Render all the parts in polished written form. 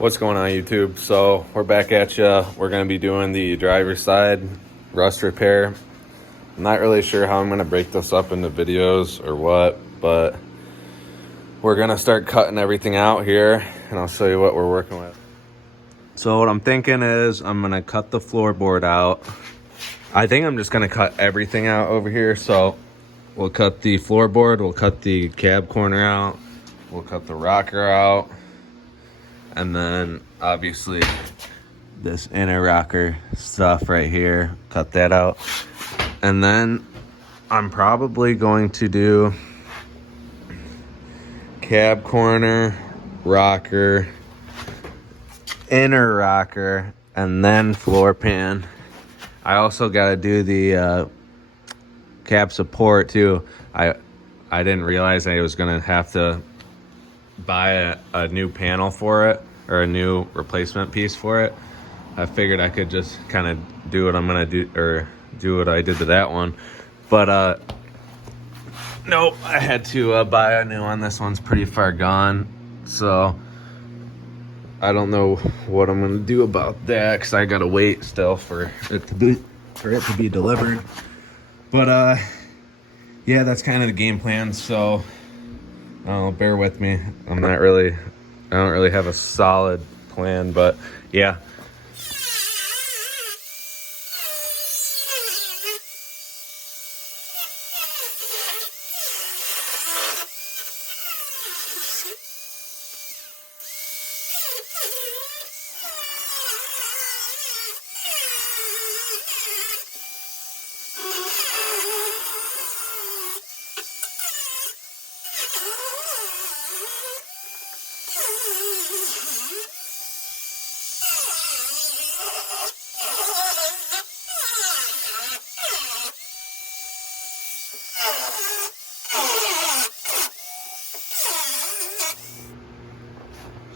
What's going on, YouTube? So we're back at you. We're going to be doing the driver's side rust repair. I'm not really sure how I'm going to break this up into videos or what, but we're going to start cutting everything out here and I'll show you what we're working with. So what I'm thinking is I'm going to cut the floorboard out. I think I'm just going to cut everything out over here. So we'll cut the floorboard, we'll cut the cab corner out, we'll cut the rocker out. And then obviously this inner rocker stuff right here, cut that out. And then I'm probably going to do cab corner, rocker, inner rocker, and then floor pan. I also got to do the cab support too. I didn't realize I was going to have to buy a new panel for it, or a new replacement piece for it. I figured I could just kind of do what I'm gonna do, or do what I did to that one, but nope, I had to buy a new one. This one's pretty far gone, so I don't know what I'm gonna do about that, because I gotta wait still for it to be delivered. But yeah, that's kind of the game plan. So bear with me. I don't really have a solid plan, but yeah.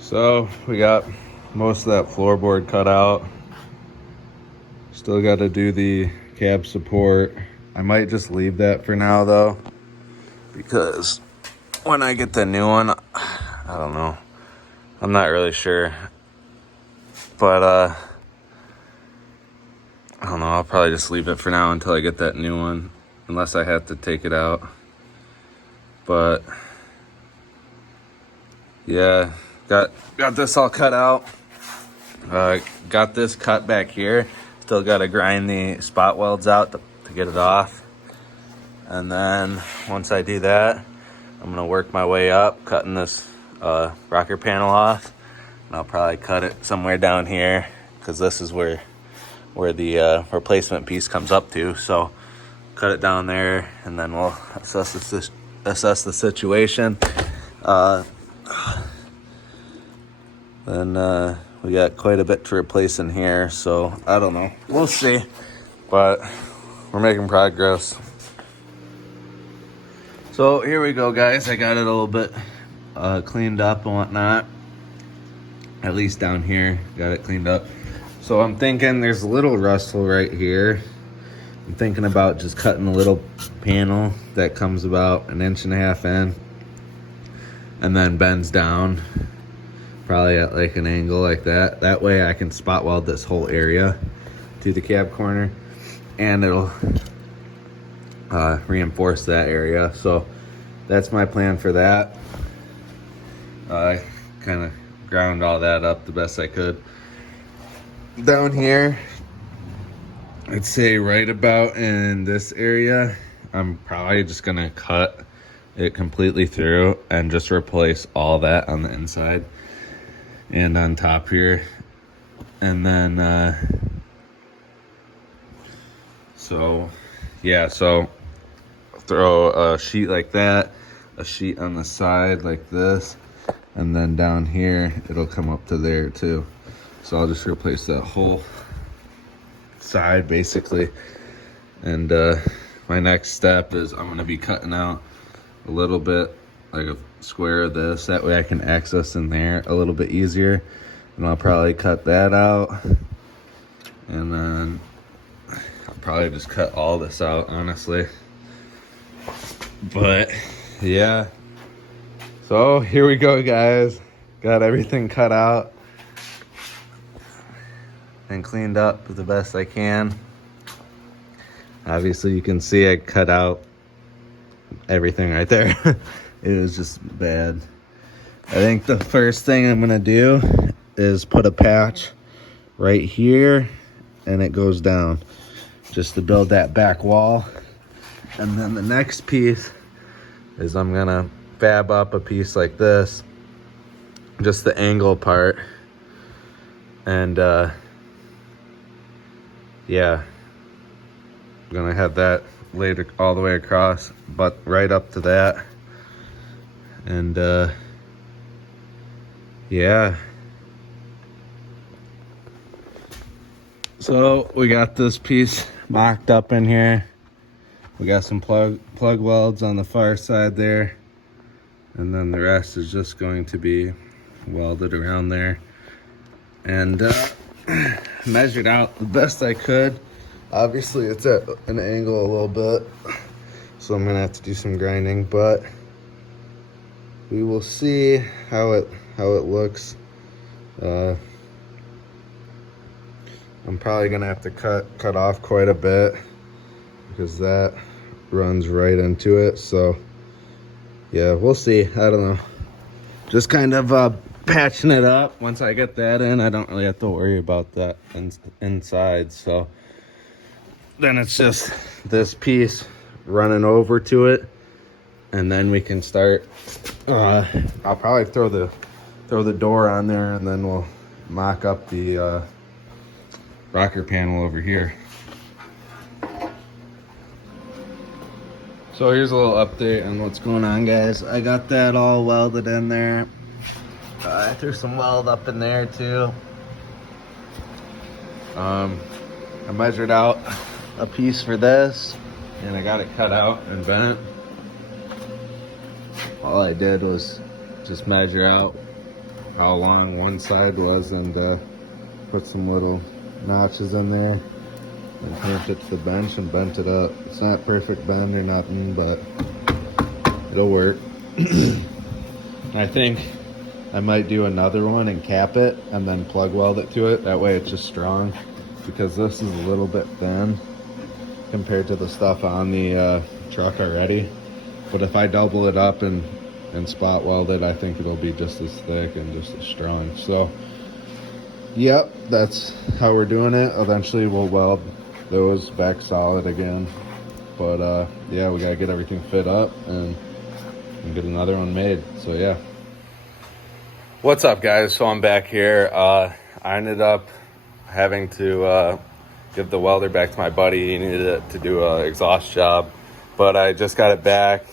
So we got most of that floorboard cut out. Still got to do the cab support. I might just leave that for now though, because when I get the new one, I don't know. I'm not really sure. But I don't know, I'll probably just leave it for now until I get that new one, unless I have to take it out. But yeah, got this all cut out. Got this cut back here. Still got to grind the spot welds out to get it off. And then once I do that, I'm gonna work my way up, cutting this rocker panel off. And I'll probably cut it somewhere down here, because this is where the replacement piece comes up to. So cut it down there, and then we'll assess the situation. Then we got quite a bit to replace in here, so I don't know. We'll see. But we're making progress. So here we go, guys. I got it a little bit cleaned up and whatnot. At least down here, got it cleaned up. So I'm thinking there's a little rustle right here. I'm thinking about just cutting a little panel that comes about 1.5 inches in, and then bends down, probably at like an angle like that. That way I can spot weld this whole area to the cab corner, and it'll reinforce that area. So that's my plan for that. I kind of ground all that up the best I could. Down here, I'd say right about in this area, I'm probably just gonna cut it completely through and just replace all that on the inside and on top here. And then so throw a sheet like that, a sheet on the side like this, and then down here it'll come up to there too. So I'll just replace that whole side basically. And my next step is I'm going to be cutting out a little bit, like a square of this, that way I can access in there a little bit easier. And I'll probably cut that out, and then I'll probably just cut all this out, honestly. But yeah, so here we go, guys. Got everything cut out. and cleaned up the best I can. Obviously you can see I cut out everything right there. It was just bad. I think the first thing I'm gonna do is put a patch right here and it goes down just to build that back wall. And then the next piece is I'm gonna fab up a piece like this, just the angle part. And yeah, I'm gonna have that laid all the way across, but right up to that. And yeah. So we got this piece mocked up in here. We got some plug welds on the far side there. And then the rest is just going to be welded around there. And measured out the best I could. Obviously it's at an angle a little bit, so I'm gonna have to do some grinding, but we will see how it looks. I'm probably gonna have to cut off quite a bit because that runs right into it. So yeah, we'll see. I don't know. Just kind of patching it up. Once I get that in, I don't really have to worry about that inside. So then it's just this piece running over to it, and then we can start. I'll probably throw the door on there, and then we'll mock up the rocker panel over here. So here's a little update on what's going on, guys. I got that all welded in there. I threw some weld up in there too. I measured out a piece for this, and I got it cut out and bent. All I did was just measure out how long one side was and put some little notches in there and clamped it to the bench and bent it up. It's not perfect bend or nothing, but it'll work. I think I might do another one and cap it and then plug weld it to it. That way it's just strong, because this is a little bit thin compared to the stuff on the truck already. But if I double it up and spot weld it, I think it'll be just as thick and just as strong. So yep, that's how we're doing it. Eventually we'll weld those back solid again. But yeah, we gotta get everything fit up and get another one made. So yeah. What's up, guys? So I'm back here. I ended up having to give the welder back to my buddy. He needed it to do an exhaust job, but I just got it back.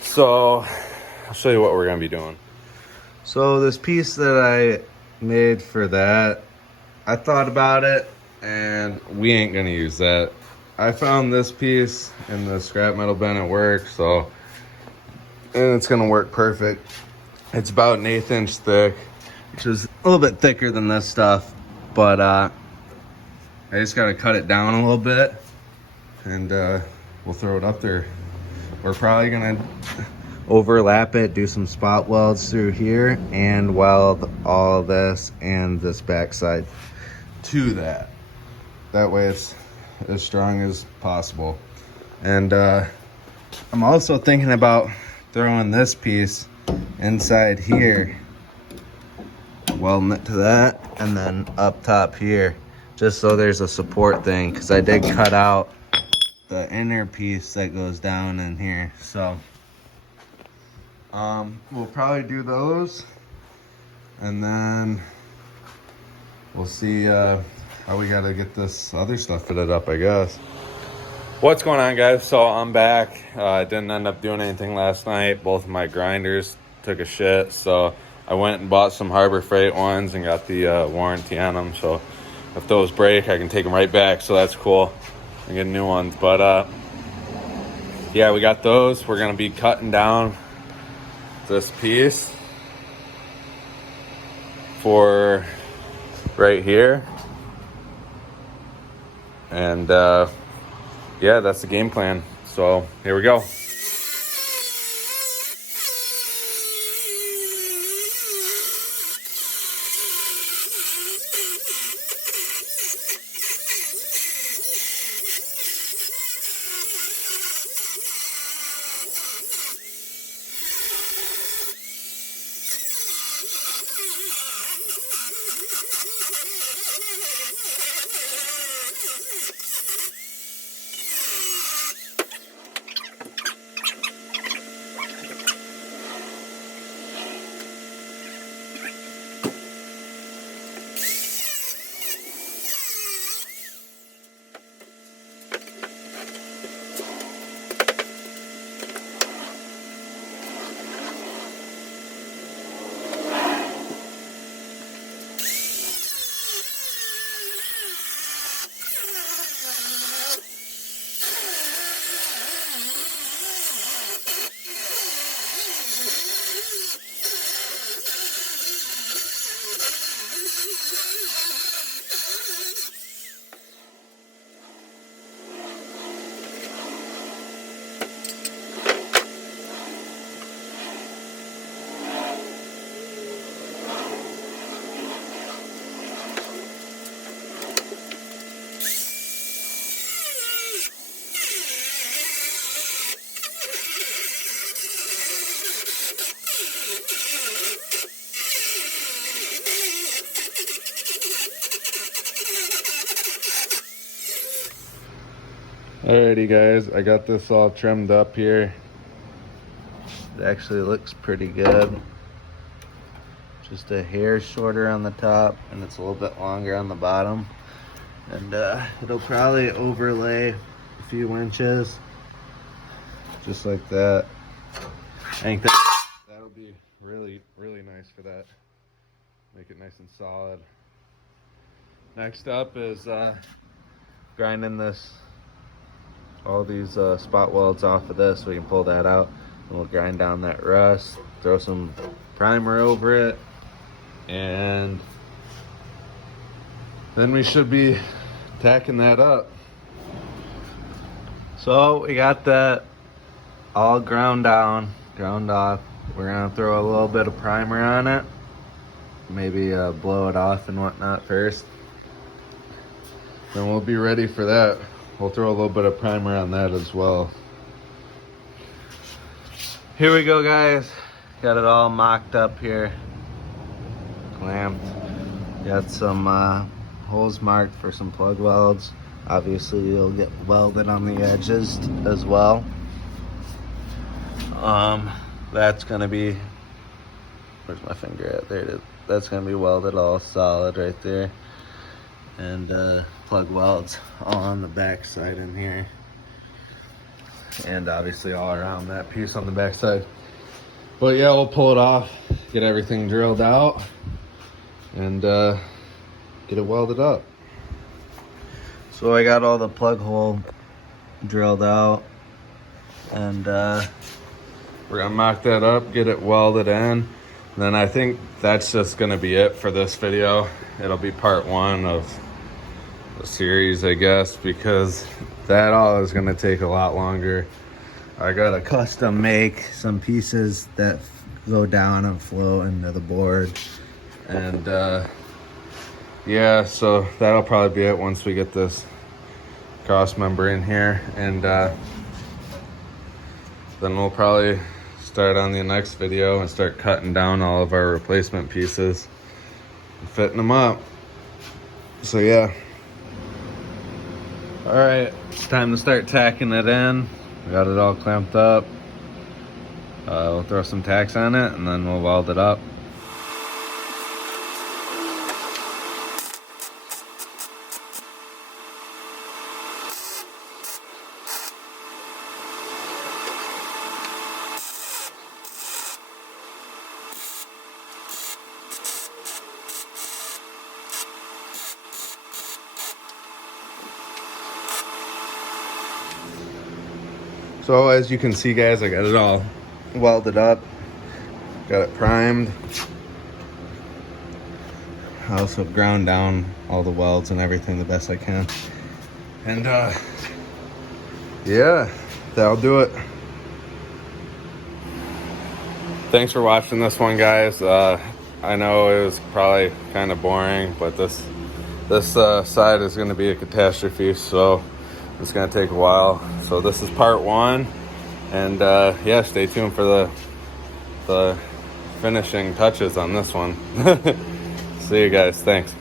So I'll show you what we're gonna be doing. So this piece that I made for that, I thought about it, and we ain't gonna use that. I found this piece in the scrap metal bin at work, so, and it's gonna work perfect. It's about 1/8 inch thick, which is a little bit thicker than this stuff, but I just gotta cut it down a little bit, and we'll throw it up there. We're probably gonna overlap it, do some spot welds through here, and weld all this and this backside to that. That way it's as strong as possible. And I'm also thinking about throwing this piece inside here, welding it to that, and then up top here, just so there's a support thing, because I did cut out the inner piece that goes down in here. So we'll probably do those, and then we'll see how we gotta get this other stuff fitted up, I guess. What's going on, guys? So I'm back. I didn't end up doing anything last night. Both of my grinders took a shit, so I went and bought some Harbor Freight ones and got the warranty on them. So if those break, I can take them right back. So that's cool. And get new ones. But yeah, we got those. We're gonna be cutting down this piece for right here, and yeah, that's the game plan. So here we go. Alrighty guys, I got this all trimmed up here. It actually looks pretty good. Just a hair shorter on the top and it's a little bit longer on the bottom. And it'll probably overlay a few inches. Just like that. I think that'll be really, really nice for that. Make it nice and solid. Next up is grinding all these spot welds off of this. We can pull that out and we'll grind down that rust, throw some primer over it, and then we should be tacking that up. So we got that all ground off. We're gonna throw a little bit of primer on it, maybe blow it off and whatnot first. Then we'll be ready for that. We'll throw a little bit of primer on that as well. Here we go guys. Got it all mocked up here. Clamped. Got some holes marked for some plug welds. Obviously you'll get welded on the edges as well. That's gonna be, where's my finger at? There it is. That's gonna be welded all solid right there. And plug welds all on the back side in here, and obviously all around that piece on the back side. But yeah, we'll pull it off, get everything drilled out, and get it welded up. So I got all the plug hole drilled out, and we're gonna mock that up, get it welded in, and then I think that's just gonna be it for this video. It'll be part one of the series, I guess, because that all is gonna take a lot longer. I gotta custom make some pieces that go down and flow into the board, and yeah, so that'll probably be it once we get this cross member in here, and then we'll probably start on the next video and start cutting down all of our replacement pieces and fitting them up. So yeah. All right, it's time to start tacking it in. We got it all clamped up. We'll throw some tacks on it and then we'll weld it up. So as you can see guys, I got it all welded up, got it primed. I also ground down all the welds and everything the best I can. And yeah, that'll do it. Thanks for watching this one guys. I know it was probably kind of boring, but this side is going to be a catastrophe, so it's going to take a while. So this is part one, and yeah, stay tuned for the finishing touches on this one. See you guys. Thanks.